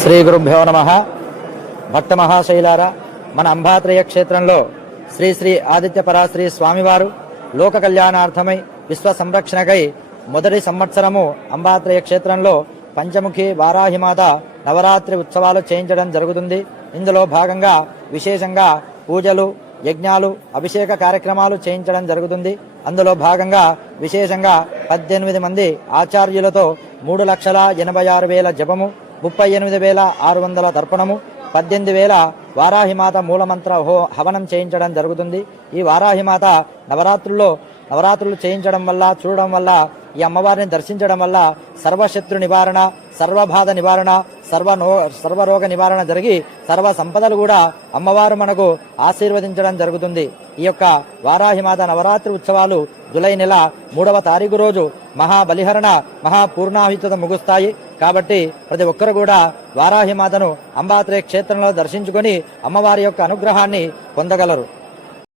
శ్రీ గురుభ్యో నమ. భక్త మహాశైలారా మన అంబాత్రయ క్షేత్రంలో శ్రీ శ్రీ ఆదిత్య పరాశ్రీ స్వామివారు లోక కళ్యాణార్థమై విశ్వ సంరక్షణకై మొదటి సంవత్సరము అంబాత్రయ క్షేత్రంలో పంచముఖి వారాహిమాత నవరాత్రి ఉత్సవాలు చేయించడం జరుగుతుంది. ఇందులో భాగంగా విశేషంగా పూజలు యజ్ఞాలు అభిషేక కార్యక్రమాలు చేయించడం జరుగుతుంది. అందులో భాగంగా విశేషంగా పద్దెనిమిది మంది ఆచార్యులతో మూడు లక్షల ఎనభై ఆరు వేల జపము ముప్పై ఎనిమిది వేల ఆరు వందల తర్పణము పద్దెనిమిది వేల వారాహిమాత మూలమంత్ర హో హవనం చేయించడం జరుగుతుంది. ఈ వారాహిమాత నవరాత్రుల్లో నవరాత్రులు చేయించడం వల్ల చూడడం వల్ల ఈ అమ్మవారిని దర్శించడం వల్ల సర్వశత్రు నివారణ సర్వబాధ నివారణ సర్వ నో సర్వరోగ నివారణ జరిగి సర్వ సంపదలు కూడా అమ్మవారు మనకు ఆశీర్వదించడం జరుగుతుంది. ఈ యొక్క వారాహిమాత నవరాత్రి ఉత్సవాలు జులై నెల మూడవ తారీఖు రోజు మహాబలిహరణ మహాపూర్ణాహిత ముగుస్తాయి. కాబట్టి ప్రతి ఒక్కరు కూడా వారాహిమాతను అంబాత్రే క్షేత్రంలో దర్శించుకొని అమ్మవారి యొక్క అనుగ్రహాన్ని పొందగలరు.